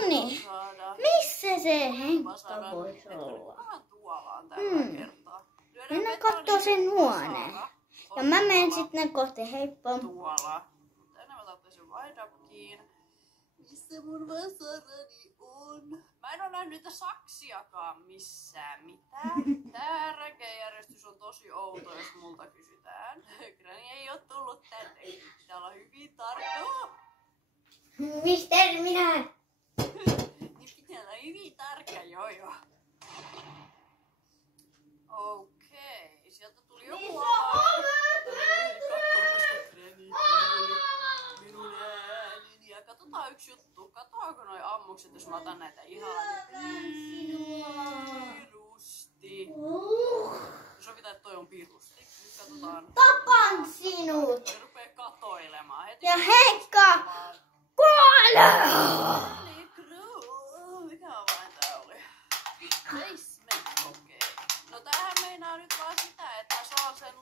Noniin. Missä se Henkka voisi olla? Mennään kattoo sen huoneen. Ja mä menen sitten kohti. Heippa. Tuolla. Mutta enemmän mä ottaisin vaidakkiin. Missä mun vasarani on? Mä en oo nähnyt niitä saksiakaan missään mitään. Tää räkejärjestys on tosi outo, jos multa kysytään. Granny ei oo tullut tänne. Pitää olla hyvin tarkka. Mister minä? Niin pitää olla hyvin tarkka, joo. Okei, sieltä tuli joku avain. Minun ääneni. Ja katsotaan yksi juttu. Katoako noi ammukset, jos mä otan näitä ihan pirusti. Sovitaan, että toi on pirusti. Nyt katsotaan. Tapan sinut. Se rupee katoilemaan heti. Ja Henkka kuolee. Mikä avain tää oli? Basement, okei. No tämähän meinaa nyt vaan sitä, että saa sen